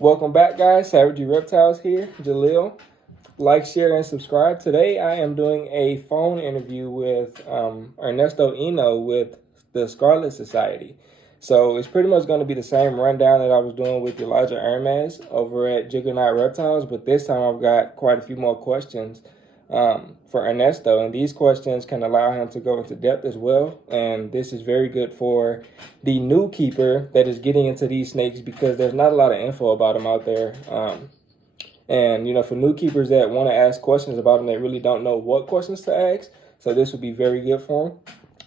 Welcome back, guys. Savage Reptiles here. Jalil. Like, share, and subscribe. Today, I am doing a phone interview with Ernesto Hino with the Scarlet Society. So it's pretty much going to be the same rundown that I was doing with Elijah Hermes over at Juggernaut Reptiles, but this time I've got quite a few more questions for Ernesto, and these questions can allow him to go into depth as well. And this is very good for the new keeper that is getting into these snakes because there's not a lot of info about them out there. And for new keepers that want to ask questions about them, they really don't know what questions to ask. So this would be very good for them.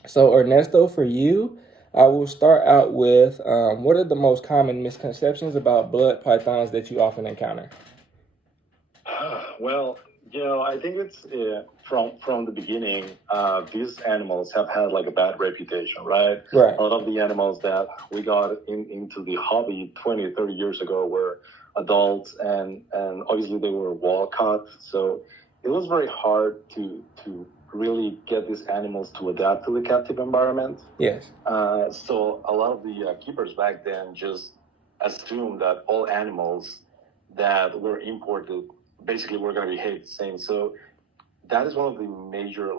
So Ernesto, for you, I will start out with what are the most common misconceptions about blood pythons that you often encounter? Well, I think it's from the beginning. These animals have had like a bad reputation, right? Right. A lot of the animals that we got into the hobby 20, 30 years ago were adults, and obviously they were wall caught. So it was very hard to really get these animals to adapt to the captive environment. Yes. So a lot of the keepers back then just assumed that all animals that were imported basically we're going to behave the same. So that is one of the major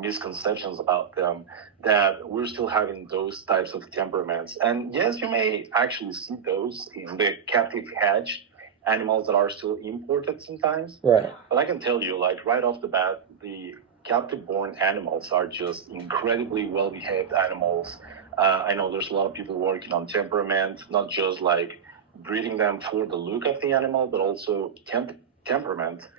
misconceptions about them, that we're still having those types of temperaments. And yes, you may actually see those in the captive hatch animals that are still imported sometimes. Right. But I can tell you, right off the bat, the captive born animals are just incredibly well behaved animals. I know there's a lot of people working on temperament, not just breeding them for the look of the animal, but also temperament.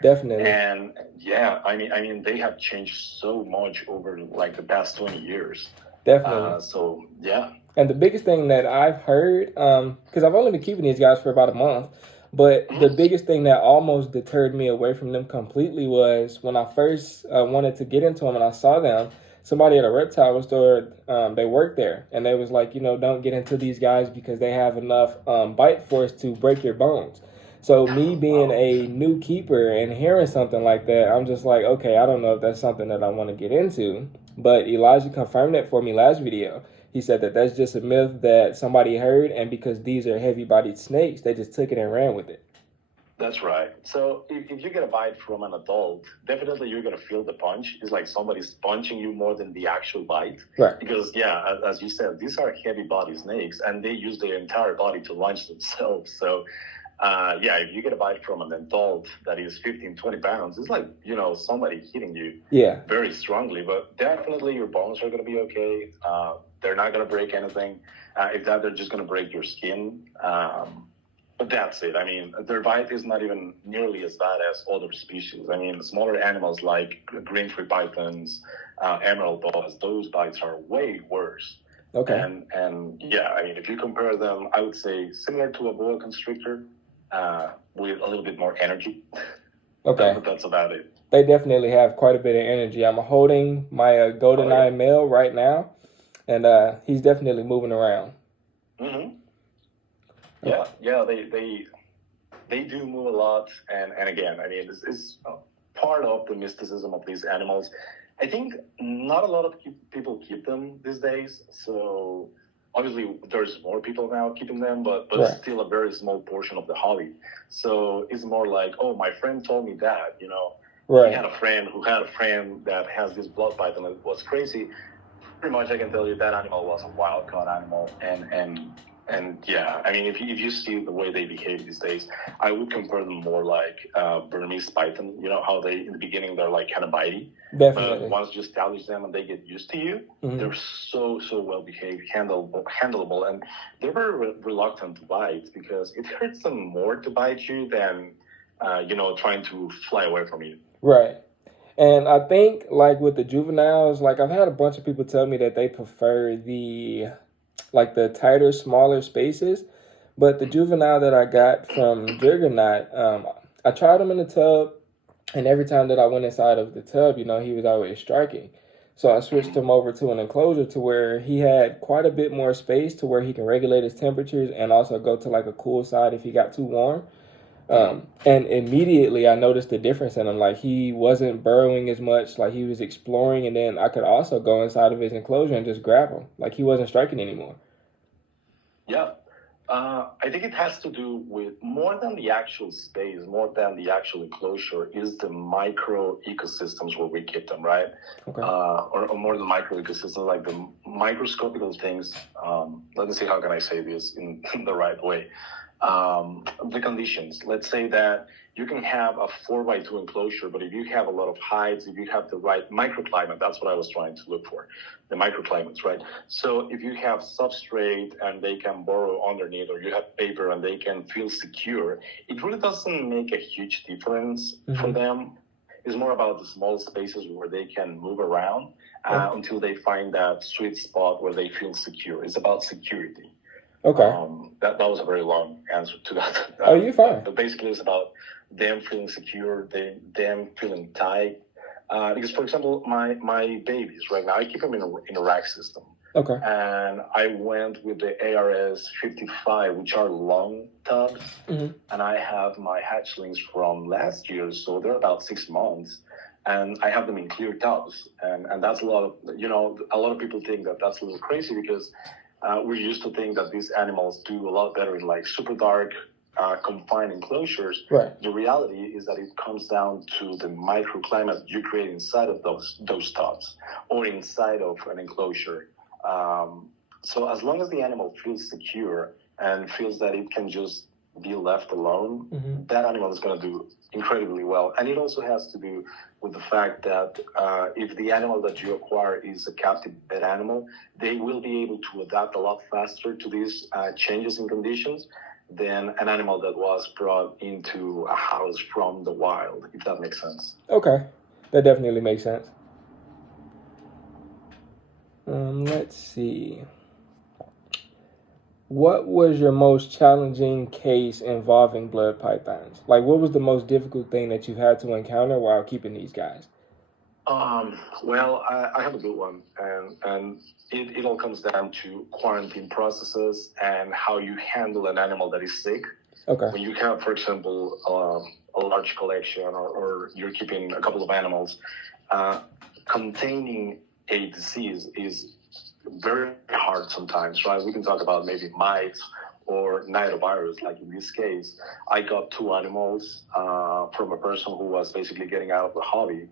Definitely. And yeah, I mean they have changed so much over the past 20 years. Definitely. So yeah. And the biggest thing that I've heard, because I've only been keeping these guys for about a month, but the biggest thing that almost deterred me away from them completely was when I first wanted to get into them and I saw them, somebody at a reptile store, they worked there, and they was like, don't get into these guys because they have enough bite force to break your bones. So me being a new keeper and hearing something like that, I'm just like, okay, I don't know if that's something that I want to get into. But Elijah confirmed it for me last video. He said that that's just a myth that somebody heard, and because these are heavy-bodied snakes, they just took it and ran with it. That's right. So if you get a bite from an adult, definitely you're going to feel the punch. It's like somebody's punching you more than the actual bite. Right. Because, yeah, as you said, these are heavy-bodied snakes, and they use their entire body to launch themselves. So if you get a bite from an adult that is 15, 20 pounds, it's like, somebody hitting you very strongly. But definitely your bones are going to be okay. They're not going to break anything. If that, they're just going to break your skin. But that's it. I mean, their bite is not even nearly as bad as other species. I mean, smaller animals like green tree pythons, emerald boas, those bites are way worse. Okay. And yeah, I mean, if you compare them, I would say similar to a boa constrictor, with a little bit more energy. Okay. But that's about it. They definitely have quite a bit of energy. I'm holding my golden eye male right now, and he's definitely moving around. Mm-hmm. Yeah, they do move a lot, and again, I mean, this is part of the mysticism of these animals. I think not a lot of people keep them these days, so obviously there's more people now keeping them, but Right. It's still a very small portion of the hobby. So it's more like, oh, my friend told me that, Right. He had a friend who had a friend that has this blood python that was crazy. Pretty much I can tell you that animal was a wild caught animal, and yeah, I mean, if you see the way they behave these days, I would compare them more like Burmese python. You know how they, in the beginning, they're kind of bitey. Definitely. But once you establish them and they get used to you, they're so well behaved, handleable, and they're very reluctant to bite because it hurts them more to bite you than, trying to fly away from you. Right. And I think, with the juveniles, I've had a bunch of people tell me that they prefer the tighter, smaller spaces. But the juvenile that I got from Juggernaut, I tried him in the tub, and every time that I went inside of the tub, he was always striking. So I switched him over to an enclosure to where he had quite a bit more space to where he can regulate his temperatures and also go to a cool side if he got too warm. And immediately I noticed the difference in him. He wasn't burrowing as much, he was exploring, and then I could also go inside of his enclosure and just grab him. He wasn't striking anymore. Yeah. I think it has to do with more than the actual space, more than the actual enclosure, is the micro ecosystems where we keep them, right? Okay. Or more than micro ecosystems, like the microscopical things. Let me see, how can I say this in the right way? The conditions. Let's say that you can have a 4x2 enclosure, but if you have a lot of heights, if you have the right microclimate, that's what I was trying to look for, the microclimates, right? So if you have substrate and they can burrow underneath, or you have paper and they can feel secure, it really doesn't make a huge difference for them. It's more about the small spaces where they can move around until they find that sweet spot where they feel secure. It's about security. Okay. That was a very long answer to that. Oh, you're fine. But basically, it's about them feeling secure, them feeling tight. Because, for example, my babies right now, I keep them in a rack system. Okay. And I went with the ARS 55, which are long tubs. And I have my hatchlings from last year, so they're about 6 months. And I have them in clear tubs. And that's a lot of people think that that's a little crazy, because we used to think that these animals do a lot better in like super dark, confined enclosures. Right. The reality is that it comes down to the microclimate you create inside of those tubs or inside of an enclosure. So as long as the animal feels secure and feels that it can just be left alone, that animal is going to do incredibly well. And it also has to do with the fact that if the animal that you acquire is a captive pet animal, they will be able to adapt a lot faster to these changes in conditions than an animal that was brought into a house from the wild, if that makes sense. Okay, that definitely makes sense. Let's see. What was your most challenging case involving blood pythons? Like, what was the most difficult thing that you've had to encounter while keeping these guys? Well, I have a good one, and it all comes down to quarantine processes and how you handle an animal that is sick. Okay. When you have, for example, a large collection, or you're keeping a couple of animals, containing a disease is very hard sometimes, right? We can talk about maybe mites or nidovirus. Like in this case, I got 2 animals from a person who was basically getting out of the hobby.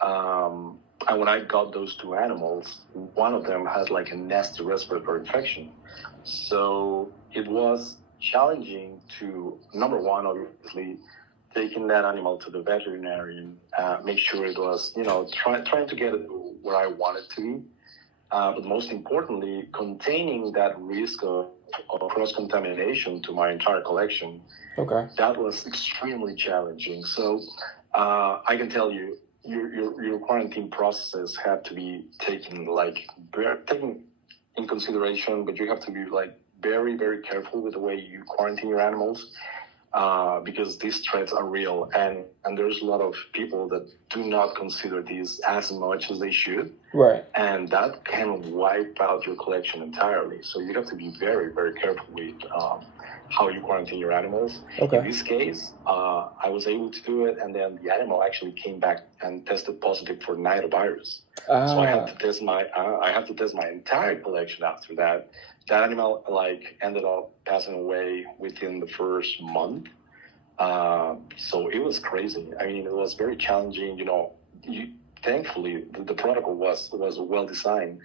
And when I got those 2 animals, one of them had like a nasty respiratory infection. So it was challenging to, number one, obviously, taking that animal to the veterinarian, make sure it was, trying to get it where I want it to be. But most importantly, containing that risk of cross-contamination to my entire collection. Okay. That was extremely challenging. So I can tell you, your quarantine processes have to be taken in consideration, but you have to be like very, very careful with the way you quarantine your animals, because these threats are real, and there's a lot of people that do not consider these as much as they should. Right. And that can wipe out your collection entirely. So you have to be very, very careful with how you quarantine your animals. Okay. In this case, I was able to do it, and then the animal actually came back and tested positive for nidovirus. So I had to test my entire collection after that. That animal ended up passing away within the first month. So it was crazy. I mean, it was very challenging. Thankfully, the protocol was well designed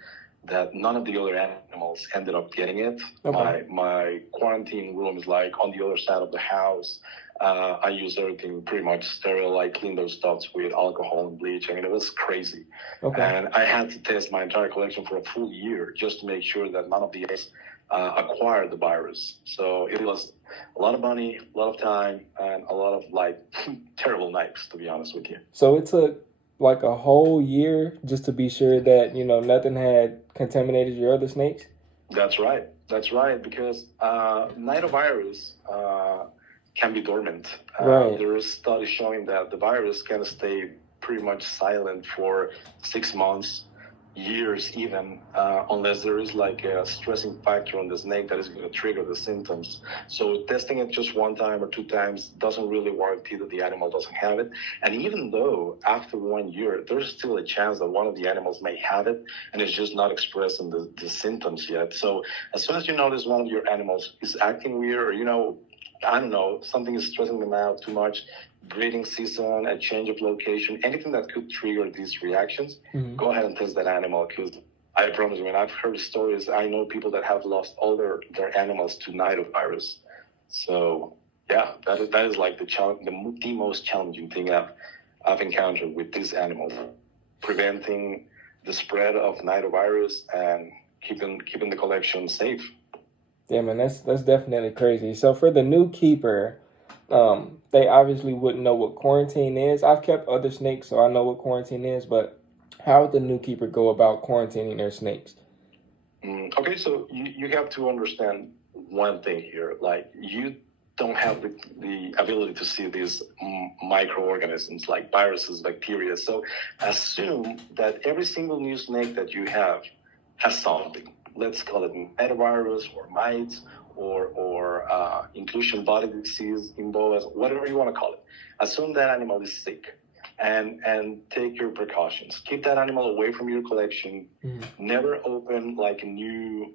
that none of the other animals ended up getting it. Okay. My quarantine room is like on the other side of the house. I used everything pretty much sterile. I cleaned those stuffs with alcohol and bleach. I mean, it was crazy. Okay. And I had to test my entire collection for a full year just to make sure that none of the others acquired the virus. So it was a lot of money, a lot of time, and a lot of terrible nights, to be honest with you. So it took like a whole year just to be sure that, nothing had contaminated your other snakes? That's right, because nidovirus can be dormant. Right. There is studies showing that the virus can stay pretty much silent for 6 months. years even, unless there is like a stressing factor on the snake that is going to trigger the symptoms. So testing it just one time or two times doesn't really guarantee that the animal doesn't have it. And even though after 1 year, there's still a chance that one of the animals may have it and it's just not expressing the symptoms yet. So as soon as you notice one of your animals is acting weird, or, I don't know, something is stressing them out too much, breeding season, a change of location, anything that could trigger these reactions, go ahead and test that animal, because I promise you, when I've heard stories, I know people that have lost all their animals to nidovirus. So yeah, that is like the most challenging thing I've encountered with these animals, preventing the spread of nidovirus and keeping the collection safe. Yeah, man, that's definitely crazy. So for the new keeper, they obviously wouldn't know what quarantine is. I've kept other snakes, so I know what quarantine is, but how would the new keeper go about quarantining their snakes? Okay, so you have to understand one thing here. Like, you don't have the ability to see these microorganisms like viruses, bacteria. So assume that every single new snake that you have has something. Let's call it metavirus or mites or inclusion body disease, imboas, whatever you want to call it. Assume that animal is sick, and take your precautions. Keep that animal away from your collection. Never open like a new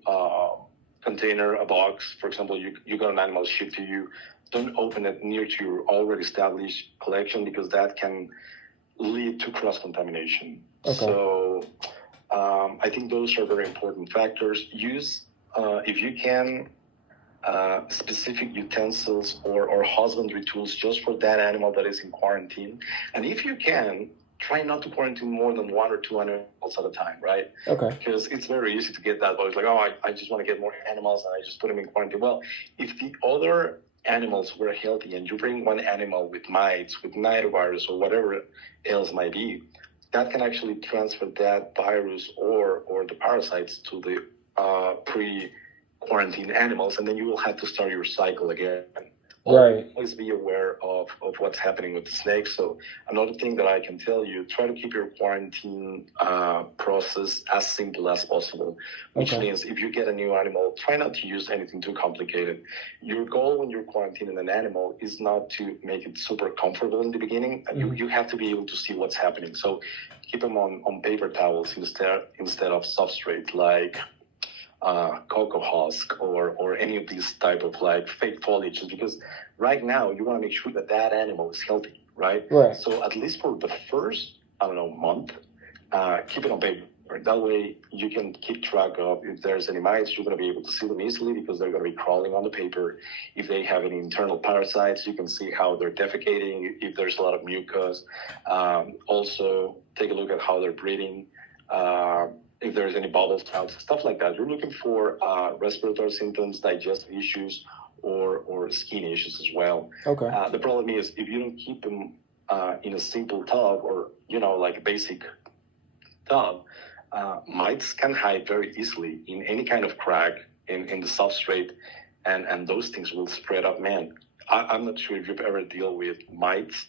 container, a box. For example, you got an animal shipped to you. Don't open it near to your already established collection, because that can lead to cross-contamination. Okay. So I think those are very important factors. Use, if you can, specific utensils or husbandry tools just for that animal that is in quarantine. And if you can, try not to quarantine more than 1 or 2 animals at a time, right? Okay. Because it's very easy to get that, but it's like, oh, I just want to get more animals and I just put them in quarantine. Well, if the other animals were healthy and you bring one animal with mites, with nidovirus, or whatever else might be, that can actually transfer that virus or the parasites to the pre-quarantine animals, and then you will have to start your cycle again. Right. Always be aware of what's happening with the snakes. So another thing that I can tell you, try to keep your quarantine process as simple as possible, which means if you get a new animal, try not to use anything too complicated. Your goal when you're quarantining an animal is not to make it super comfortable in the beginning. You have to be able to see what's happening. So keep them on paper towels instead of substrate, like cocoa husk or any of these type of like fake foliages, because right now you want to make sure that that animal is healthy, right? So at least for the first, month, keep it on paper. That way you can keep track of if there's any mites. You're going to be able to see them easily because they're going to be crawling on the paper. If they have any internal parasites, you can see how they're defecating, if there's a lot of mucus. Also take a look at how they're breathing. If there's any bubbles out, stuff like that. You're looking for respiratory symptoms, digestive issues, or skin issues as well. The problem is if you don't keep them in a simple tub or, like a basic tub, mites can hide very easily in any kind of crack in the substrate, and those things will spread up. Man, I'm not sure if you've ever dealt with mites.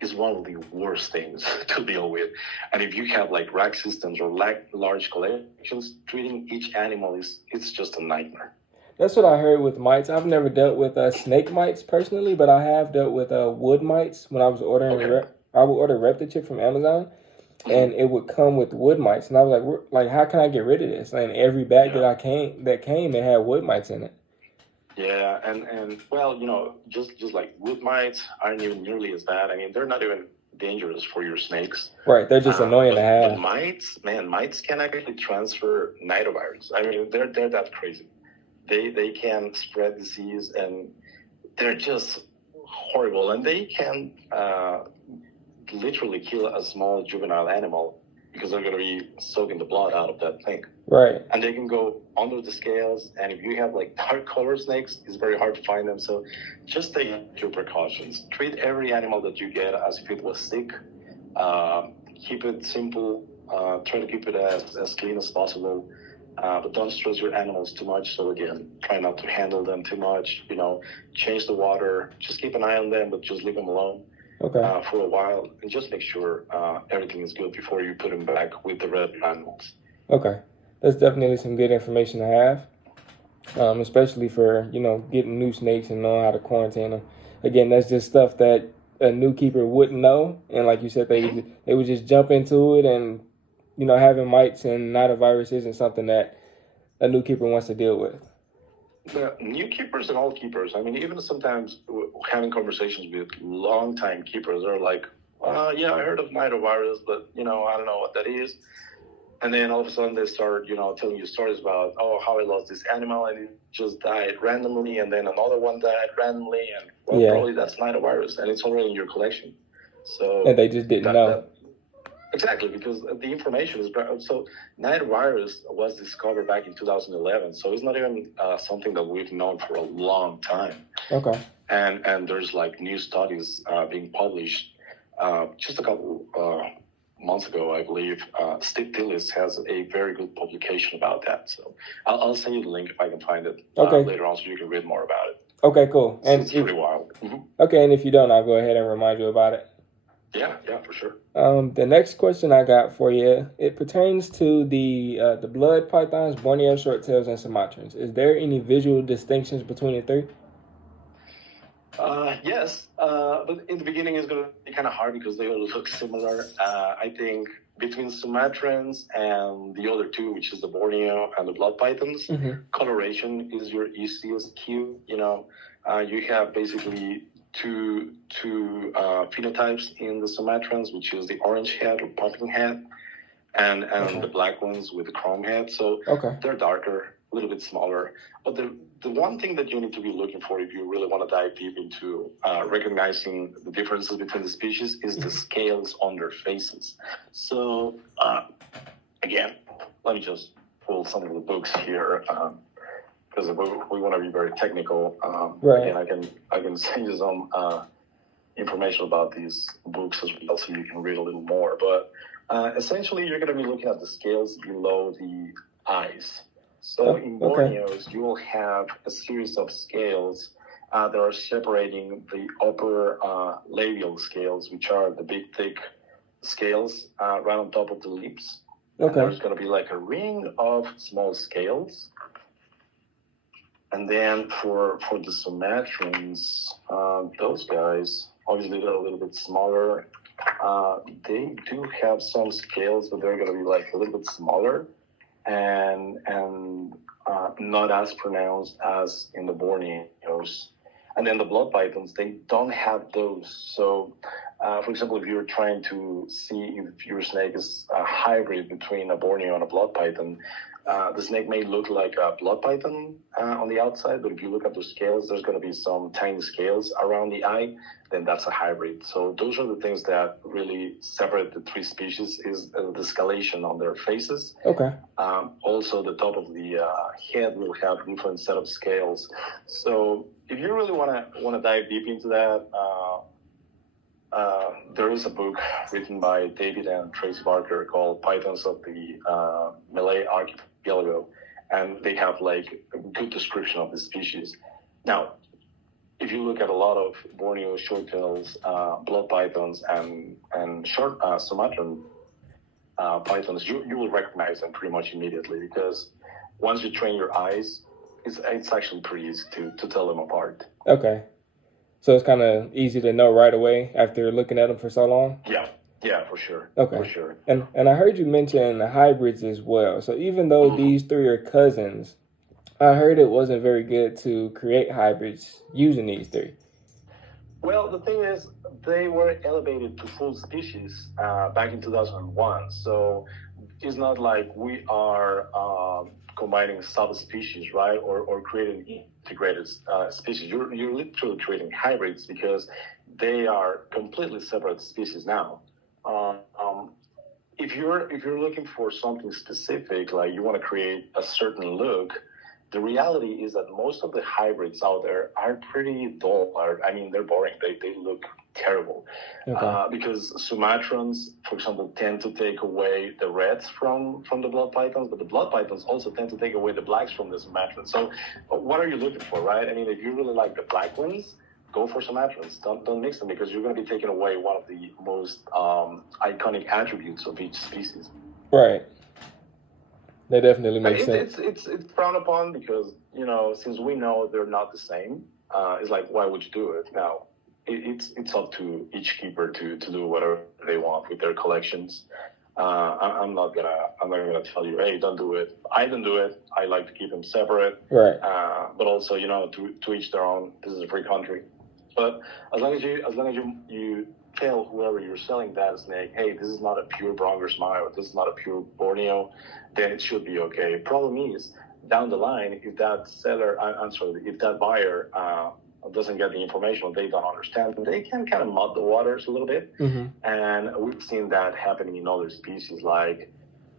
Is one of the worst things to deal with. And if you have like rack systems or like large collections, treating each animal it's just a nightmare. That's what I heard with mites. I've never dealt with snake mites personally, but I have dealt with wood mites when I was ordering. I would order Reptichick from Amazon, and it would come with wood mites, and I was like, how can I get rid of this? And every bag that came, it had wood mites in it. Yeah, and well, just like wood mites aren't even nearly as bad. I mean, they're not even dangerous for your snakes. Right, they're just annoying to have. But mites can actually transfer nidovirus. I mean, they're that crazy. They can spread disease, and they're just horrible. And they can literally kill a small juvenile animal because they're going to be soaking the blood out of that thing. Right. And they can go under the scales. And if you have like dark color snakes, it's very hard to find them. So just take your precautions. Treat every animal that you get as if it was sick. Keep it simple. Try to keep it as clean as possible. But don't stress your animals too much. So again, try not to handle them too much. Change the water. Just keep an eye on them, but just leave them alone. Okay. for a while, and just make sure everything is good before you put them back with the red animals. Okay. That's definitely some good information to have, especially for getting new snakes and knowing how to quarantine them. Again, that's just stuff that a new keeper wouldn't know, and like you said, they would just jump into it, and having mites and nidovirus isn't something that a new keeper wants to deal with. The new keepers and old keepers, I mean, even sometimes having conversations with long-time keepers, they're like, yeah, I heard of nidovirus, but, I don't know what that is. And then all of a sudden they start, telling you stories about, how I lost this animal and it just died randomly, and then another one died randomly, and probably that's nidovirus, and it's already in your collection. So and they just didn't know. Exactly, because the information is so. Nidovirus was discovered back in 2011, so it's not even something that we've known for a long time. Okay. And there's like new studies being published just a couple months ago, I believe. Steve Tillis has a very good publication about that. So I'll send you the link if I can find it later on, so you can read more about it. Okay, cool. And it's pretty wild. Mm-hmm. Okay, and if you don't, I'll go ahead and remind you about it. Yeah, for sure. The next question I got for you, it pertains to the blood pythons, Borneo shorttails, and Sumatrans. Is there any visual distinctions between the three? Yes, but in the beginning it's going to be kind of hard because they all look similar. I think between Sumatrans and the other two, which is the Borneo and the blood pythons, coloration is your easiest cue. You have basically two phenotypes in the Sumatrans, which is the orange head or pumpkin head, and the black ones with the chrome head. So they're darker, a little bit smaller. But the one thing that you need to be looking for if you really want to dive deep into recognizing the differences between the species is the scales on their faces. So again, let me just pull some of the books here. Because we want to be very technical, and I can send you some information about these books as well, so you can read a little more. But essentially, you're going to be looking at the scales below the eyes. So in Borneos, you will have a series of scales that are separating the upper labial scales, which are the big, thick scales right on top of the lips. And there's going to be like a ring of small scales. And then for the Sumatrans, those guys, obviously they're a little bit smaller. They do have some scales, but they're going to be like a little bit smaller and not as pronounced as in the Borneos. And then the blood pythons, they don't have those. So, for example, if you're trying to see if your snake is a hybrid between a Borneo and a blood python, the snake may look like a blood python on the outside, but if you look at the scales, there's going to be some tiny scales around the eye, then that's a hybrid. So those are the things that really separate the three species is the scalation on their faces. Also, the top of the head will have a different set of scales. So if you really want to dive deep into that, there is a book written by David and Tracy Barker called Pythons of the Malay Archipelago, and they have like a good description of the species. Now, if you look at a lot of Borneo shorttails, blood pythons, and short Sumatran pythons, you will recognize them pretty much immediately, because once you train your eyes, it's actually pretty easy to tell them apart. Okay. So it's kind of easy to know right away after looking at them for so long? Yeah, for sure. Okay. For sure. And I heard you mention hybrids as well. So even though these three are cousins, I heard it wasn't very good to create hybrids using these three. Well, the thing is, they were elevated to full species back in 2001. So it's not like we are combining subspecies, right? Or creating integrated species. You're literally creating hybrids because they are completely separate species now. If you're looking for something specific, like you want to create a certain look, the reality is that most of the hybrids out there are pretty dull. I mean, they're boring. They look terrible. Because Sumatrans, for example, tend to take away the reds from the blood pythons, but the blood pythons also tend to take away the blacks from the Sumatrans. So what are you looking for, right? I mean, if you really like the black ones, go for Sumatrans. Don't mix them because you're going to be taking away one of the most iconic attributes of each species. Right. That definitely makes sense. It's frowned upon because, you know, since we know they're not the same, it's like, why would you do it? Now, it's up to each keeper to do whatever they want with their collections. I'm not gonna tell you, hey, don't do it. I don't do it. I like to keep them separate. Right. But also, you know, to each their own. This is a free country. But as long as you tell whoever you're selling that snake, hey, this is not a pure Bronger Smile, this is not a pure Borneo, then it should be okay. Problem is, down the line, if that seller, if that buyer doesn't get the information or they don't understand, they can kind of mud the waters a little bit. Mm-hmm. And we've seen that happening in other species like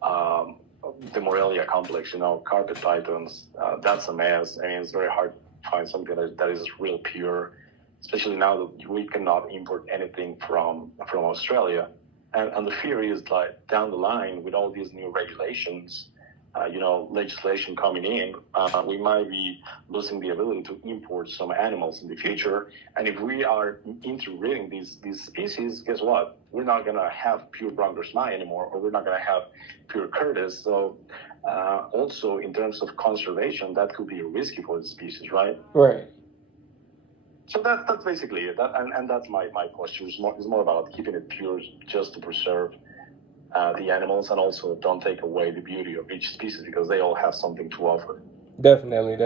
the Morelia complex, you know, carpet pythons. That's a mess. I mean, it's very hard to find something that is real pure, especially now that we cannot import anything from Australia. And the fear is like down the line with all these new regulations, you know, legislation coming in, we might be losing the ability to import some animals in the future. And if we are interbreeding these species, guess what? We're not going to have pure Bronger Smile anymore, or we're not going to have pure Curtis. So also in terms of conservation, that could be risky for the species, right? Right. So that's basically it. And that's my posture. It's more about keeping it pure just to preserve the animals, and also don't take away the beauty of each species because they all have something to offer. Definitely.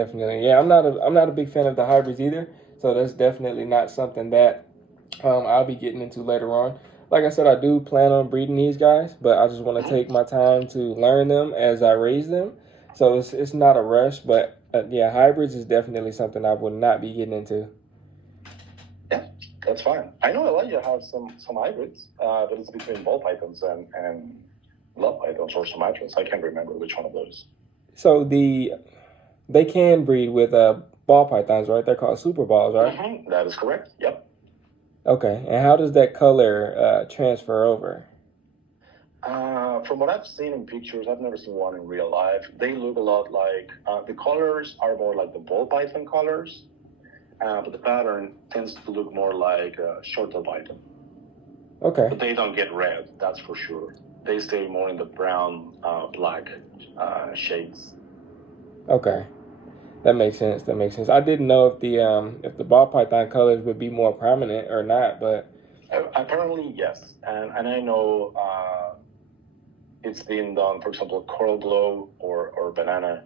Yeah, I'm not a big fan of the hybrids either. So that's definitely not something that I'll be getting into later on. Like I said, I do plan on breeding these guys, but I just want to take my time to learn them as I raise them. So it's not a rush, but yeah, hybrids is definitely something I would not be getting into. Yeah, that's fine. I know Elijah has some hybrids, but it's between ball pythons and love pythons or Sumatrans. I can't remember which one of those. So they can breed with ball pythons, right? They're called super balls, right? Mm-hmm. That is correct. Yep. Okay, and how does that color transfer over? From what I've seen in pictures, I've never seen one in real life. They look a lot like, the colors are more like the ball python colors, but the pattern tends to look more like short-tailed python. Okay. But they don't get red, that's for sure. They stay more in the brown, black shades. Okay. That makes sense. I didn't know if the ball python colors would be more prominent or not, but apparently yes. And I know it's been done, for example, Coral Glow or Banana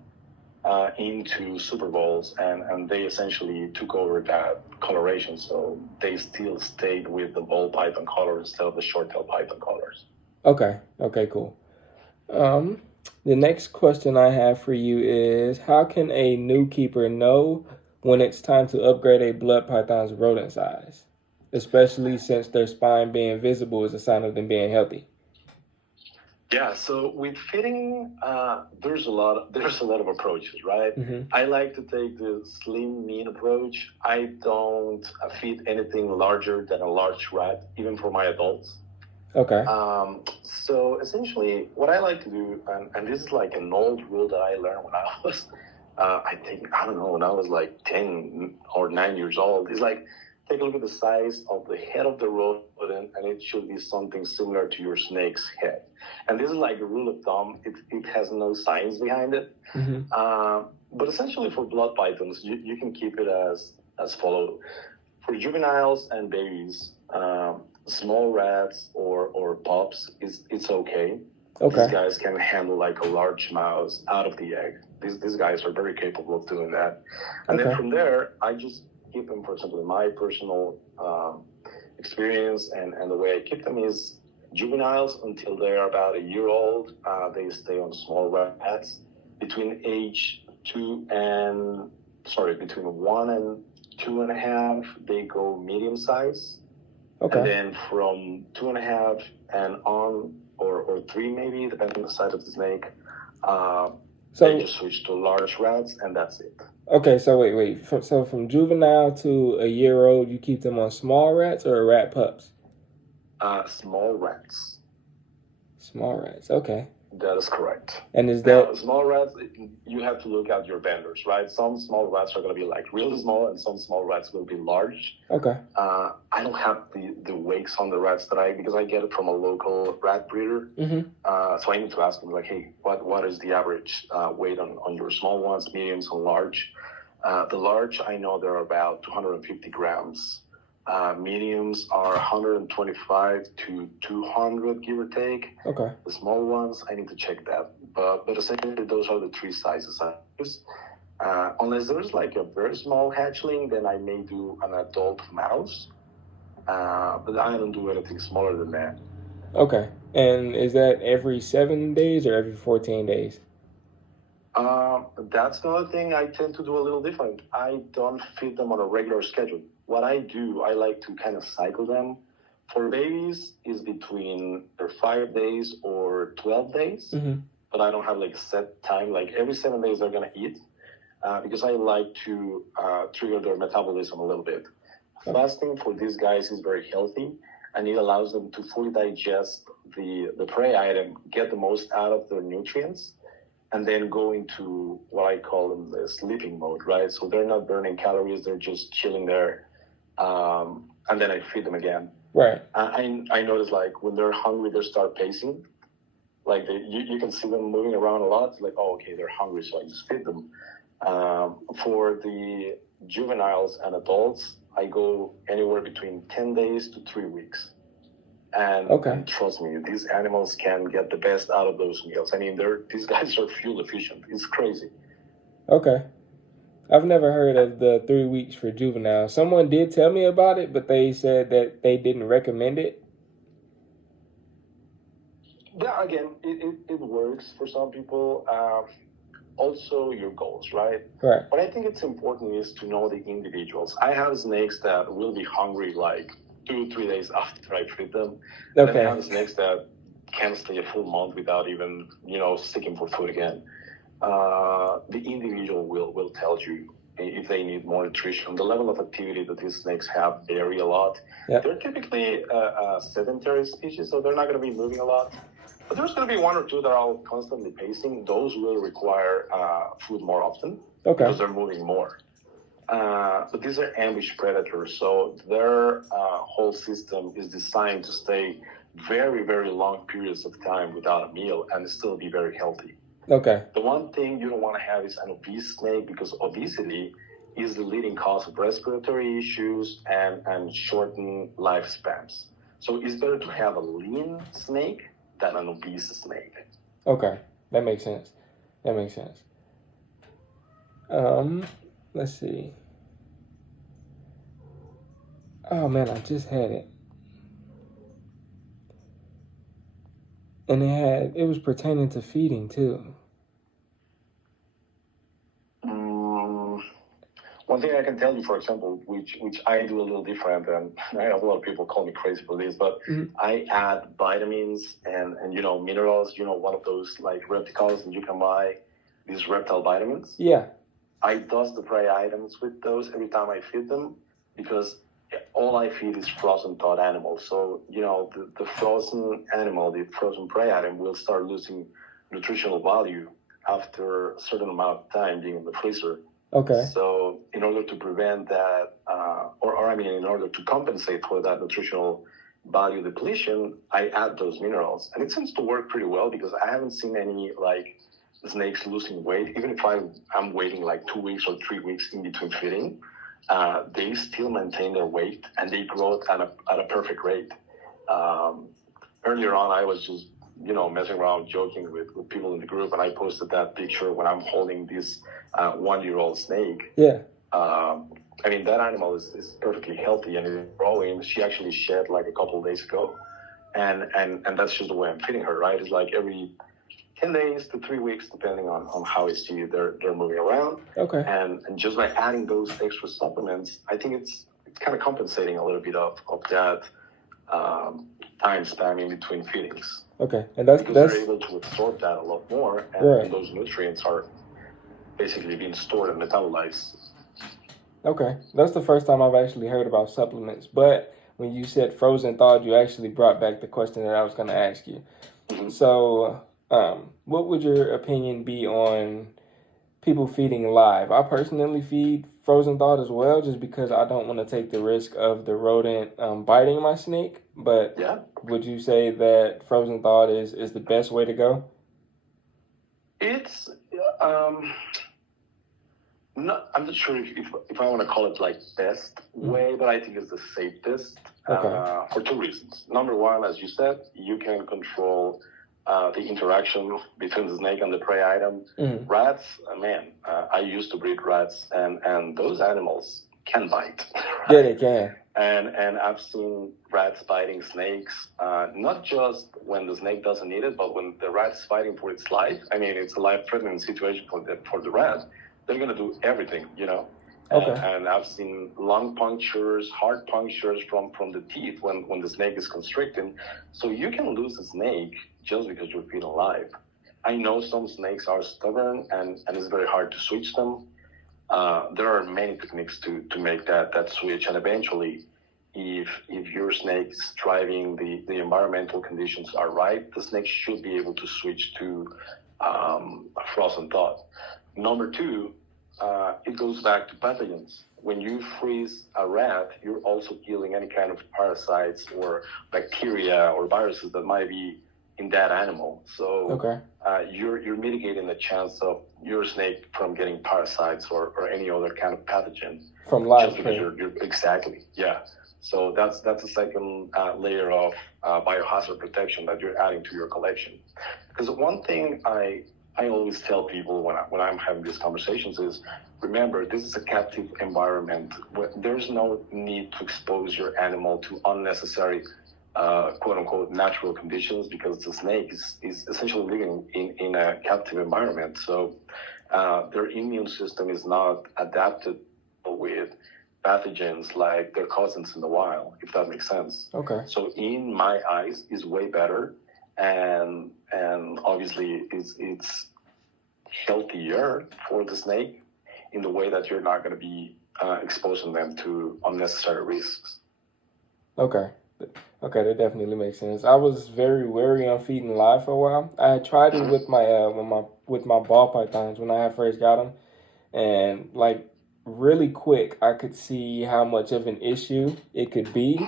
into Super Bowls, and they essentially took over that coloration, so they still stayed with the ball python color instead of the short-tailed python colors. Okay, cool. The next question I have for you is, how can a new keeper know when it's time to upgrade a blood python's rodent size, especially since their spine being visible is a sign of them being healthy? Yeah, so with fitting, there's a lot of approaches, right? Mm-hmm. I like to take the slim, mean approach. I don't feed anything larger than a large rat, even for my adults. Okay. So essentially, what I like to do, and this is like an old rule that I learned when I was, when I was like 10 or 9 years old, is like, take a look at the size of the head of the rodent, and it should be something similar to your snake's head. And this is like a rule of thumb. It has no science behind it. Mm-hmm. But essentially for blood pythons, you can keep it as follows. For juveniles and babies, small rats or pups, it's okay. Okay. These guys can handle like a large mouse out of the egg. These guys are very capable of doing that. And then from there, I just keep them, for example, in my personal experience and the way I keep them is juveniles until they're about a year old. They stay on small rats. Between between 1 and 2.5, they go medium size. Okay. And then from 2.5 and on, or 3 maybe, depending on the size of the snake, they just switch to large rats, and that's it. Okay, so wait. So from juvenile to a year old, you keep them on small rats or rat pups? Small rats. Small rats. Okay. That is correct. And is Now, that small rats, you have to look at your vendors, right? Some small rats are going to be like really small, and some small rats will be large. okay? I don't have the weights on the rats because I get it from a local rat breeder. Mm-hmm. So I need to ask them like, hey, what is the average weight on your small ones, mediums, and large? The large, I know they're about 250 grams. Mediums are 125 to 200, give or take. Okay. The small ones, I need to check that. But essentially, those are the three sizes I use. Unless there's like a very small hatchling, then I may do an adult mouse. But I don't do anything smaller than that. Okay. And is that every 7 days or every 14 days? That's another thing I tend to do a little different. I don't feed them on a regular schedule. What I do, I like to kind of cycle them. For babies, is between 5 days or 12 days. Mm-hmm. But I don't have like a set time. Like every 7 days they're gonna eat because I like to trigger their metabolism a little bit. Okay. Fasting for these guys is very healthy, and it allows them to fully digest the prey item, get the most out of their nutrients, and then go into what I call them the sleeping mode, right? So they're not burning calories; they're just chilling there, and then I feed them again. Right. I notice like when they're hungry, they start pacing. Like you can see them moving around a lot. It's like, oh, okay, they're hungry, so I just feed them. For the juveniles and adults, I go anywhere between 10 days to 3 weeks. And trust me, these animals can get the best out of those meals. I mean, these guys are fuel efficient. It's crazy. Okay. I've never heard of the 3 weeks for juveniles. Someone did tell me about it, but they said that they didn't recommend it. Yeah, again, it works for some people. Also, your goals, right? Right. What I think it's important is to know the individuals. I have snakes that will be hungry like 2-3 days after I feed them. Okay. Then I have snakes that can stay a full month without even, seeking for food again. The individual will tell you if they need more nutrition. The level of activity that these snakes have vary a lot. Yep. They're typically a sedentary species, so they're not going to be moving a lot. But there's going to be one or two that are constantly pacing. Those will require food more often because they're moving more. But these are ambush predators, so their whole system is designed to stay very, very long periods of time without a meal and still be very healthy. Okay. The one thing you don't want to have is an obese snake because obesity is the leading cause of respiratory issues and shortened lifespans. So it's better to have a lean snake than an obese snake. Okay. That makes sense. Let's see. Oh man, I just had it. And it was pertaining to feeding too. One thing I can tell you, for example, which I do a little different, and I have a lot of people call me crazy for this, but I add vitamins and minerals, one of those like reptiles that you can buy, these reptile vitamins. Yeah. I dose the prey items with those every time I feed them because all I feed is frozen thawed animals. So, the frozen animal, the frozen prey item will start losing nutritional value after a certain amount of time being in the freezer. Okay. So in order to prevent that, in order to compensate for that nutritional value depletion, I add those minerals. And it seems to work pretty well because I haven't seen any like snakes losing weight. Even if I'm waiting like 2 weeks or 3 weeks in between feeding, they still maintain their weight and they grow at a perfect rate. Earlier on, I was just messing around, joking with people in the group, and I posted that picture when I'm holding this 1-year-old snake. Yeah. That animal is perfectly healthy and is growing. She actually shed like a couple of days ago, and that's just the way I'm feeding her, right? It's like every 10 days to 3 weeks, depending on how it's see they're moving around. Okay. And just by adding those extra supplements, I think it's kind of compensating a little bit of that time span in between feedings. Okay, and because they're able to absorb that a lot more, and those nutrients are basically being stored and metabolized. Okay, that's the first time I've actually heard about supplements. But when you said frozen thawed, you actually brought back the question that I was going to ask you. Mm-hmm. So, What would your opinion be on people feeding live? I personally feed frozen thawed as well, just because I don't want to take the risk of the rodent biting my snake. But Yeah. would you say that frozen thawed is the best way to go? It's I'm not sure if I want to call it like best way, but I think it's the safest for two reasons. Number one, as you said, you can control the interaction between the snake and the prey item. Rats, man, I used to breed rats, and those animals can bite. Right? Yeah, they can. And I've seen rats biting snakes, not just when the snake doesn't need it, but when the rat's fighting for its life. I mean, it's a life-threatening situation for the rat. They're gonna do everything, you know. Okay. And I've seen lung punctures, heart punctures from the teeth when the snake is constricting. So you can lose a snake just because you're feeding alive. I know some snakes are stubborn and it's very hard to switch them. There are many techniques to make that switch, and eventually, if your snake is thriving, the environmental conditions are right, the snake should be able to switch to frozen thawed. Number two, it goes back to pathogens. When you freeze a rat, you're also killing any kind of parasites or bacteria or viruses that might be in that animal. So you're mitigating the chance of your snake from getting parasites or any other kind of pathogen from live just because you're exactly, yeah. So that's a second layer of biohazard protection that you're adding to your collection. Because one thing I always tell people when I'm having these conversations is, remember, this is a captive environment. There's no need to expose your animal to unnecessary quote unquote natural conditions, because the snake is essentially living in a captive environment. So their immune system is not adapted with pathogens like their cousins in the wild, if that makes sense. Okay. So in my eyes, is way better, and obviously it's healthier for the snake in the way that you're not going to be exposing them to unnecessary risks. Okay. Okay, that definitely makes sense. I was very wary on feeding live for a while. I had tried it with my ball pythons when I had first got them, and like really quick, I could see how much of an issue it could be.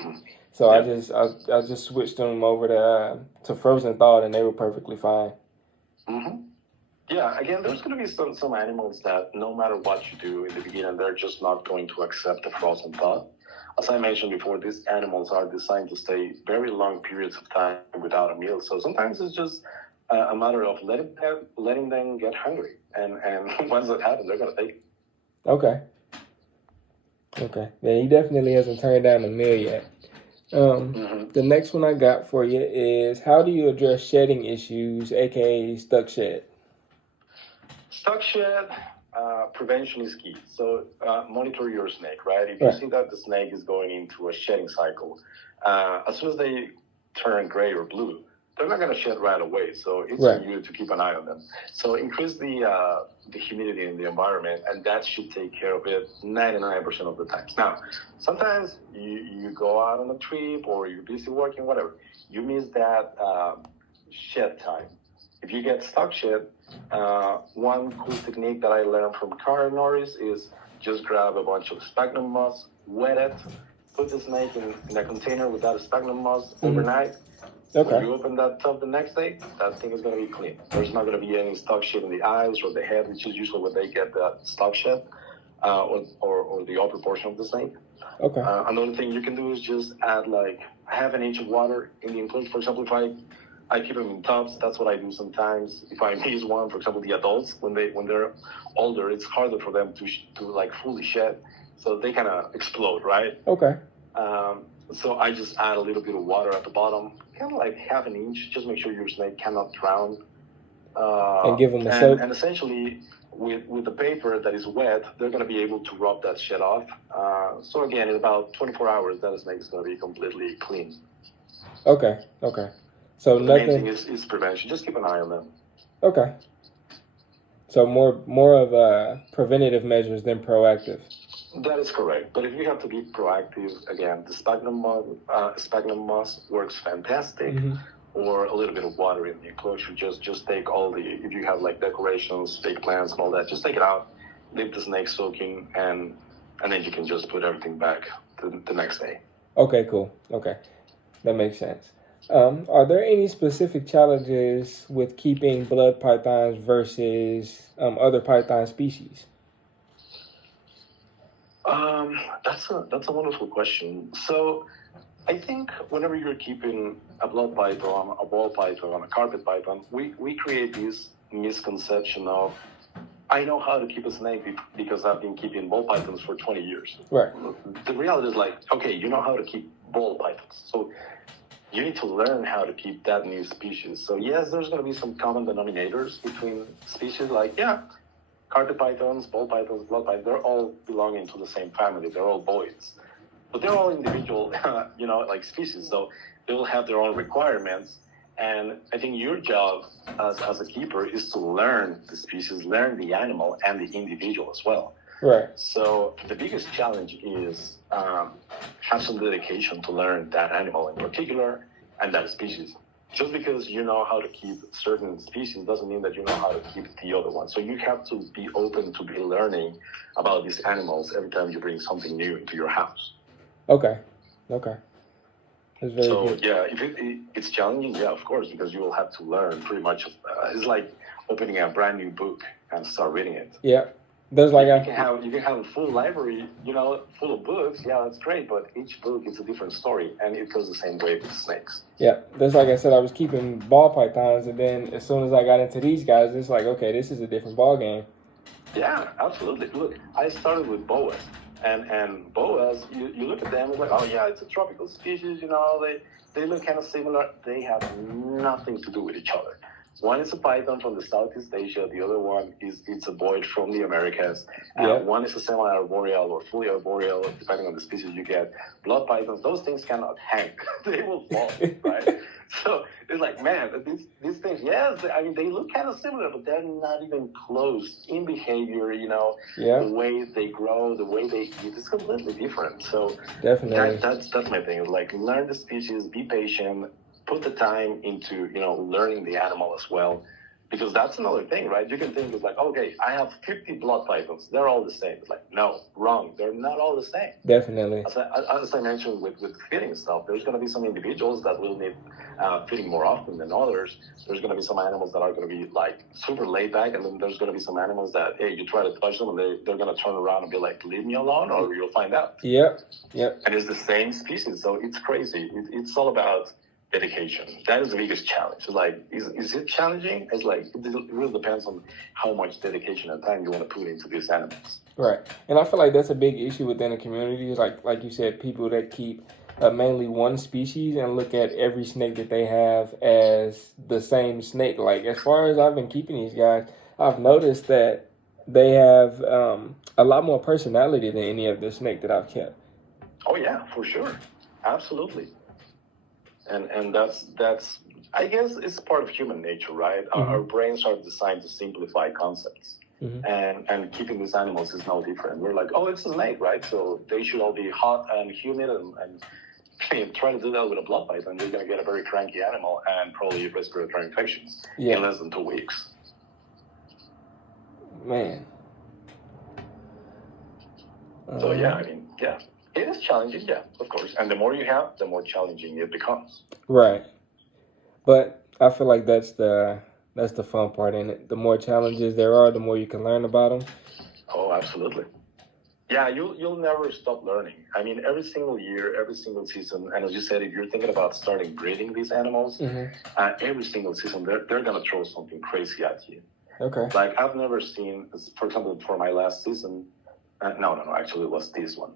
So I just switched them over to frozen thawed, and they were perfectly fine. Yeah, again, there's going to be some animals that no matter what you do in the beginning, they're just not going to accept the frozen thawed. As I mentioned before, these animals are designed to stay very long periods of time without a meal. So sometimes it's just a matter of letting them get hungry. And once that happens, they're going to take it. Okay. Okay. Yeah, he definitely hasn't turned down a meal yet. The next one I got for you is, how do you address shedding issues, aka stuck shed? Stuck shed prevention is key. So monitor your snake, right? If you see that the snake is going into a shedding cycle, as soon as they turn gray or blue, they're not going to shed right away. So it's on you to keep an eye on them. So increase the humidity in the environment, and that should take care of it 99% of the times. Now, sometimes you go out on a trip or you're busy working, whatever. You miss that shed time. If you get stuck shed, one cool technique that I learned from Carl Norris is just grab a bunch of sphagnum moss, wet it, put the snake in a container with that sphagnum moss overnight. When you open that tub the next day, that thing is going to be clean. There's not going to be any stuck shed in the eyes or the head, which is usually where they get that stuck shed, or the upper portion of the snake. Okay. Another thing you can do is just add like half an inch of water in the enclosure. For example, if I keep them in tubs. That's what I do sometimes. If I miss one, for example, the adults, when they're older, it's harder for them to like fully shed, so they kind of explode, right? Okay. So I just add a little bit of water at the bottom, kind of like half an inch. Just make sure your snake cannot drown. And give them a soak. And essentially, with the paper that is wet, they're going to be able to rub that shed off. So again, in about 24 hours, that snake is going to be completely clean. Okay. Okay. So the main thing is prevention. Just keep an eye on them. Okay. So more of preventative measures than proactive. That is correct. But if you have to be proactive, again, the sphagnum moss works fantastic. or a little bit of water in the enclosure. Just take all the, if you have like decorations, fake plants and all that, just take it out, leave the snake soaking, and then you can just put everything back the next day. Okay, cool. Okay, that makes sense. Are there any specific challenges with keeping blood pythons versus other python species? That's a wonderful question. So I think whenever you're keeping a blood python, a ball python, a carpet python, we create this misconception of, I know how to keep a snake because I've been keeping ball pythons for 20 years. Right. The reality is like, okay, you know how to keep ball pythons. So you need to learn how to keep that new species. So yes, there's going to be some common denominators between species. Like, yeah, carpet pythons, ball pythons, blood pythons, they're all belonging to the same family. They're all boids. But they're all individual, like species. So they will have their own requirements. And I think your job as a keeper is to learn the species, learn the animal and the individual as well. Right. So the biggest challenge is have some dedication to learn that animal in particular and that species. Just because you know how to keep certain species doesn't mean that you know how to keep the other one. So you have to be open to be learning about these animals every time you bring something new into your house. Okay. That's very So good. yeah, if it's challenging, yeah, of course, because you will have to learn pretty much. It's like opening a brand new book and start reading it. Yeah. There's like you can have a full library, full of books. Yeah, that's great, but each book is a different story, and it goes the same way with snakes. Yeah, that's like I said, I was keeping ball pythons, and then as soon as I got into these guys, it's like, okay, this is a different ball game. Yeah, absolutely. Look, I started with boas, and boas, you look at them, it's like, oh yeah, it's a tropical species, they look kind of similar. They have nothing to do with each other. One is a python from the Southeast Asia. The other one it's a boid from the Americas. One is a semi-arboreal or fully arboreal, depending on the species you get. Blood pythons, those things cannot hang. They will fall, right? So it's like, man, these things, yes, they look kind of similar, but they're not even close in behavior, the way they grow, the way they eat, it's completely different. So definitely, that's my thing. Is like, learn the species, be patient, put the time into, learning the animal as well. Because that's another thing, right? You can think it's like, okay, I have 50 blood pythons. They're all the same. It's like, no, wrong. They're not all the same. Definitely. As I mentioned with feeding stuff, there's going to be some individuals that will need feeding more often than others. There's going to be some animals that are going to be like super laid back. And then there's going to be some animals that, hey, you try to touch them and they're going to turn around and be like, leave me alone or you'll find out. Yep. And it's the same species. So it's crazy. It's all about dedication. That is the biggest challenge. It's like, is it challenging? It's like, it really depends on how much dedication and time you want to put into these animals. Right. And I feel like that's a big issue within the community. Is like you said, people that keep mainly one species and look at every snake that they have as the same snake. Like, as far as I've been keeping these guys, I've noticed that they have a lot more personality than any of the snake that I've kept. Oh yeah, for sure. Absolutely. And that's I guess it's part of human nature, right? Mm-hmm. Our brains are designed to simplify concepts. Mm-hmm. And keeping these animals is no different. We're like, oh, it's a snake, right? So they should all be hot and humid and try to do that with a blood python, you're going to get a very cranky animal and probably respiratory infections in less than 2 weeks. Man. So it is challenging, of course. And the more you have, the more challenging it becomes. Right. But I feel like that's the fun part in it. The more challenges there are, the more you can learn about them. Oh, absolutely. Yeah, you'll never stop learning. I mean, every single year, every single season, and as you said, if you're thinking about starting breeding these animals, every single season, they're going to throw something crazy at you. Okay. Like, I've never seen, for example, for my last season, actually it was this one.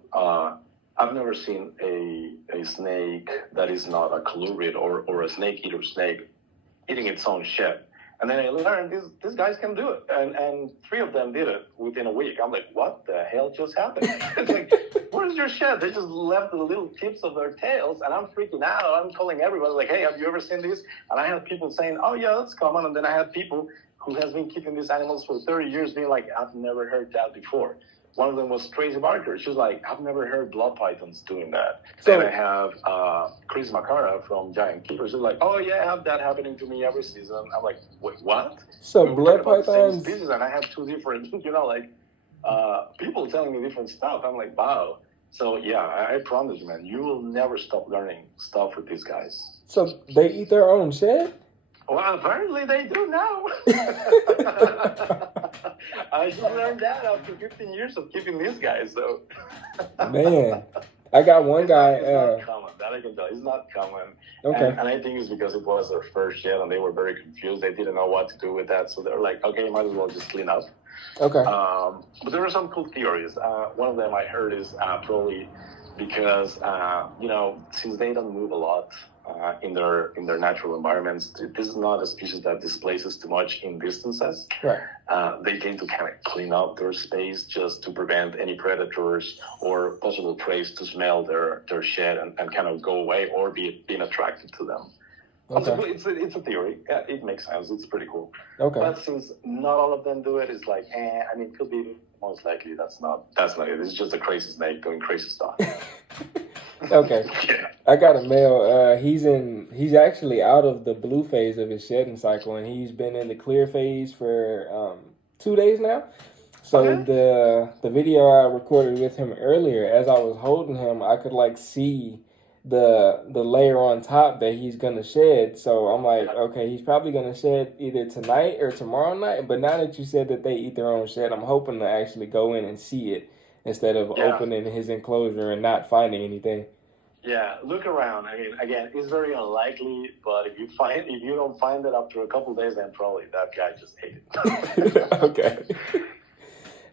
I've never seen a snake that is not a colurid or a snake eater snake eating its own shit. And then I learned these guys can do it. And 3 of them did it within a week. I'm like, what the hell just happened? It's like, where's your shit? They just left the little tips of their tails, and I'm freaking out. I'm calling everybody like, hey, have you ever seen this? And I had people saying, oh, yeah, that's common. And then I had people who has been keeping these animals for 30 years being like, I've never heard that before. one of them was Tracy Barker. She's like, I've never heard blood pythons doing that. So- Then I have Chris Macara from Giant Keeper. She's like, oh yeah, I have that happening to me every season. I'm like, wait, what? So We were blood talking about the same pythons. species, and I have two different, people telling me different stuff. I'm like, wow. So yeah, I promise you, man, you will never stop learning stuff with these guys. So they eat their own shed? Well, apparently they do now. I just learned that after 15 years of keeping these guys. So, Man, I got one guy. It's not common. That I can tell. It's not common. Okay. And I think it's because it was their first shed, and they were very confused. They didn't know what to do with that, so they're like, okay, might as well just clean up. Okay. But there are some cool theories. One of them I heard is probably because since they don't move a lot in their natural environments, this is not a species that displaces too much in distances. Right. They tend to kind of clean up their space just to prevent any predators or possible preys to smell their shed and kind of go away or being attracted to them. Okay. It's a theory. Yeah, it makes sense. It's pretty cool. Okay. But since not all of them do it, it's like, it could be most likely that's not it. It's just a crazy snake doing crazy stuff. Okay. Yeah. I got a male. He's actually out of the blue phase of his shedding cycle, and he's been in the clear phase for 2 days now. So Okay. the video I recorded with him earlier, as I was holding him, I could see the layer on top that he's gonna shed. So I'm like, okay, he's probably gonna shed either tonight or tomorrow night. But now that you said that they eat their own shed, I'm hoping to actually go in and see it instead of opening his enclosure and not finding anything. Yeah, look around. I mean, again, it's very unlikely, but if you don't find it after a couple of days, then probably that guy just ate it. Okay.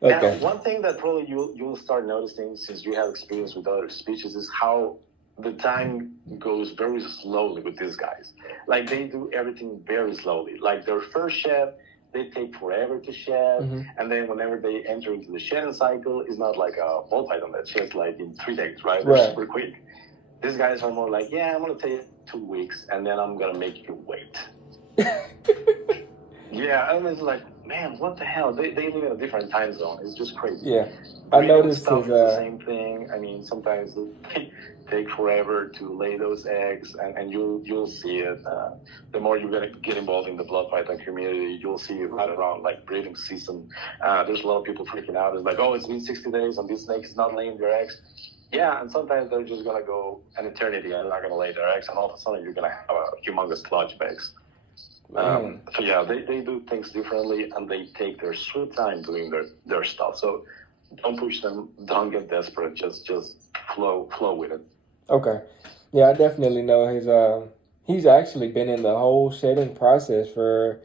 Now, Okay. one thing that probably you'll start noticing since you have experience with other species is how the time goes very slowly with these guys. Like they do everything very slowly. Like their first shed, they take forever to shed, and then whenever they enter into the shedding cycle, it's not like a ball python that sheds like in 3 days, right? They're super quick. These guys are more like, I'm gonna take 2 weeks, and then I'm gonna make you wait. Yeah, and it's like, man, what the hell? They live in a different time zone. It's just crazy. Yeah, I noticed stuff his. is the same thing. I mean, sometimes they take forever to lay those eggs, and you'll see it. The more you're gonna get involved in the blood python community, you'll see it right around like breeding season. There's a lot of people freaking out. It's like, oh, it's been 60 days, and this snake is not laying their eggs. Yeah, and sometimes they're just gonna go an eternity and they're not gonna lay their eggs, and all of a sudden you're gonna have a humongous clutch of eggs. So yeah, they do things differently, and they take their sweet time doing their stuff. So don't push them, don't get desperate, just flow with it. Okay. Yeah, I definitely know his. He's actually been in the whole shedding process for.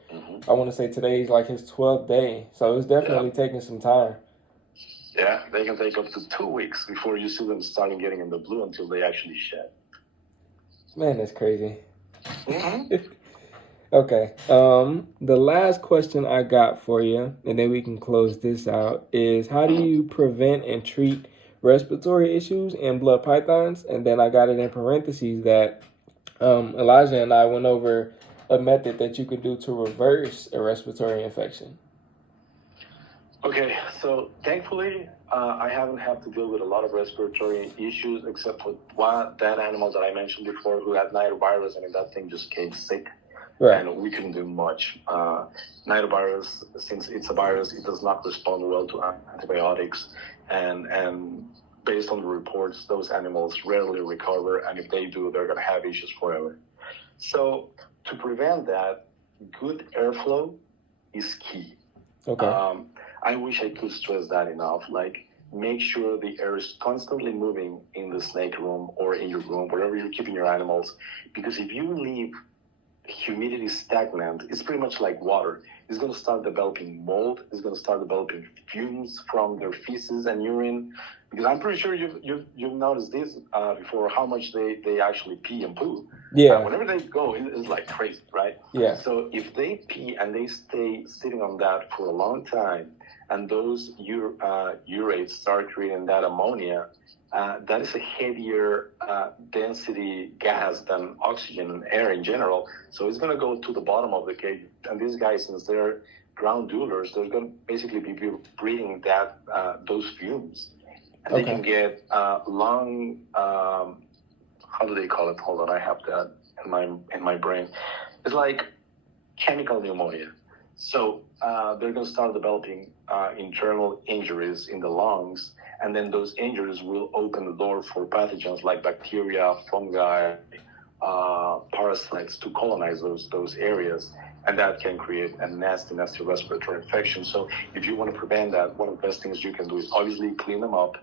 I want to say today's like his 12th day, so it's definitely taking some time. Yeah, they can take up to 2 weeks before you see them starting getting in the blue until they actually shed. Man, that's crazy. Okay. The last question I got for you, and then we can close this out, is how do you prevent and treat respiratory issues in blood pythons? And then I got it in parentheses that Elijah and I went over a method that you could do to reverse a respiratory infection. Okay, so thankfully, I haven't had to deal with a lot of respiratory issues except for that animal that I mentioned before who had nidovirus, and that thing just came sick. Right. And we couldn't do much. Nidovirus, since it's a virus, it does not respond well to antibiotics, and based on the reports, those animals rarely recover, and if they do, they're going to have issues forever. So to prevent that, good airflow is key. Okay. I wish I could stress that enough. Like, make sure the air is constantly moving in the snake room or in your room, wherever you're keeping your animals, because if you leave humidity stagnant, it's pretty much like water. It's going to start developing mold. It's going to start developing fumes from their feces and urine. Because I'm pretty sure you've noticed this before, how much they actually pee and poo. Yeah. Whenever they go, it's like crazy, right? Yeah. So if they pee and they stay sitting on that for a long time, and those urates start creating that ammonia, that is a heavier density gas than oxygen and air in general. So it's going to go to the bottom of the cage. And these guys, since they're ground dwellers, they're going to basically be breathing those fumes. And they can get lung, how do they call it? Hold on, I have that in my brain. It's like chemical pneumonia. So they're going to start developing internal injuries in the lungs, and then those injuries will open the door for pathogens like bacteria, fungi, parasites to colonize those areas, and that can create a nasty respiratory infection. So if you want to prevent that, one of the best things you can do is obviously clean them up,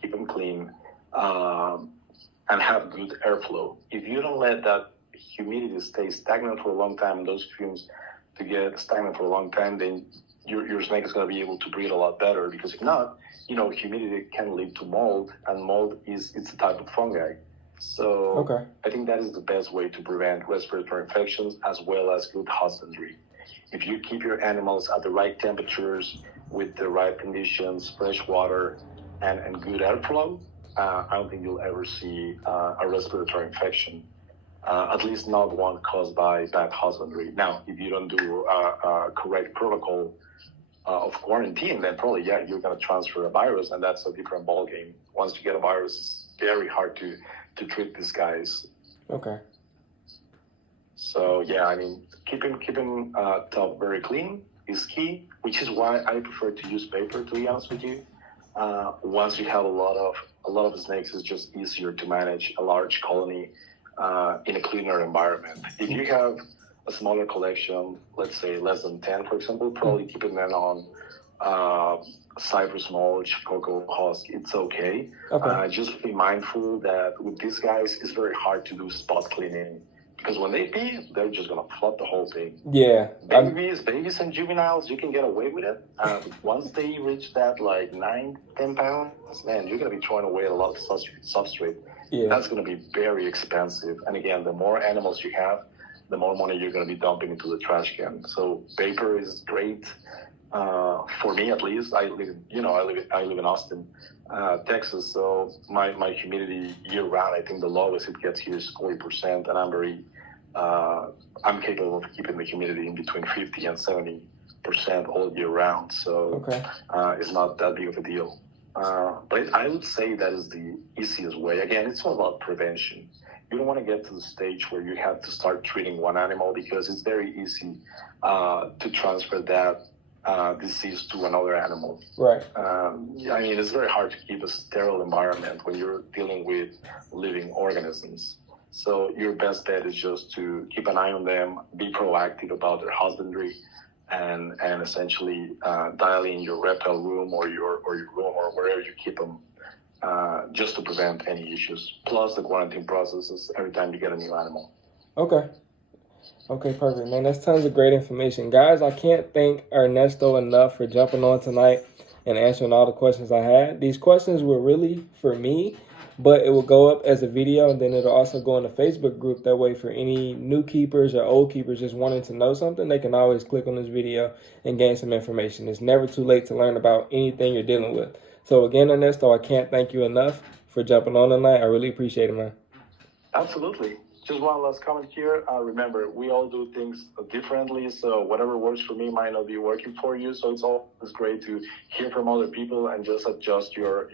keep them clean, and have good airflow. If you don't let that humidity stay stagnant for a long time and those fumes to get stagnant for a long time, then your snake is going to be able to breathe a lot better, because if not, humidity can lead to mold, and mold it's a type of fungi. So I think that is the best way to prevent respiratory infections as well as good husbandry. If you keep your animals at the right temperatures with the right conditions, fresh water, and good airflow, I don't think you'll ever see a respiratory infection. At least not one caused by bad husbandry. Now, if you don't do a correct protocol of quarantine, then probably, you're going to transfer a virus, and that's a different ballgame. Once you get a virus, it's very hard to treat these guys. So, keeping top very clean is key, which is why I prefer to use paper, to be honest with you. Once you have a lot of snakes, it's just easier to manage a large colony in a cleaner environment. If you have a smaller collection, let's say less than 10, for example, probably keeping them on cypress mulch, cocoa husk, it's okay. Just be mindful that with these guys, it's very hard to do spot cleaning, because when they pee, they're just going to flood the whole thing. Babies and juveniles, you can get away with it. Once they reach that 9-10 pounds, man, you're going to be throwing away a lot of substrate. That's going to be very expensive. And again, the more animals you have, the more money you're going to be dumping into the trash can. So paper is great. For me, at least, I live in Austin, Texas. So my humidity year round, I think the lowest it gets here is 40%, and I'm capable of keeping the humidity in between 50 and 70% all year round. So it's not that big of a deal. But I would say that is the easiest way. Again, it's all about prevention. You don't want to get to the stage where you have to start treating one animal, because it's very easy to transfer that disease to another animal. It's very hard to keep a sterile environment when you're dealing with living organisms. So your best bet is just to keep an eye on them, be proactive about their husbandry, and essentially dial in your reptile room or your room or wherever you keep them, just to prevent any issues. Plus the quarantine processes every time you get a new animal. Okay, perfect, man. That's tons of great information. Guys, I can't thank Ernesto enough for jumping on tonight and answering all the questions I had. These questions were really for me, but it will go up as a video, and then it'll also go in the Facebook group. That way, for any new keepers or old keepers just wanting to know something, they can always click on this video and gain some information. It's never too late to learn about anything you're dealing with. So again, Ernesto, I can't thank you enough for jumping on tonight. I really appreciate it, man. Absolutely. Just one last comment here. Remember, we all do things differently, so whatever works for me might not be working for you. So it's always great to hear from other people and just adjust your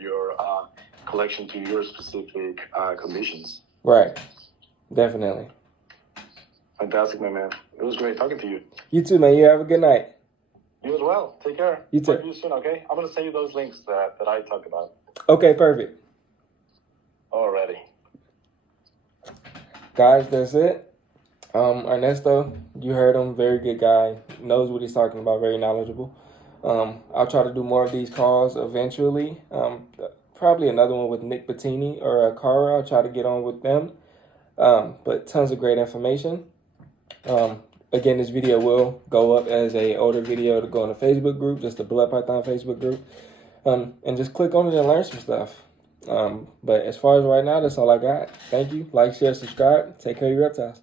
collection to your specific conditions. Right. Definitely. Fantastic, my man. It was great talking to you. You too, man. You have a good night. You as well. Take care. You too. Talk to you soon, okay? I'm going to send you those links that I talked about. Okay, perfect. Alrighty. Guys, that's it. Ernesto, you heard him. Very good guy. Knows what he's talking about. Very knowledgeable. I'll try to do more of these calls eventually. Probably another one with Nick Bettini or Cara. I'll try to get on with them. But tons of great information. Again, this video will go up as a older video to go in the Facebook group, just the Blood Python Facebook group. And just click on it and learn some stuff. But as far as right now, that's all I got. Thank you. Like, share, subscribe. Take care of your reptiles.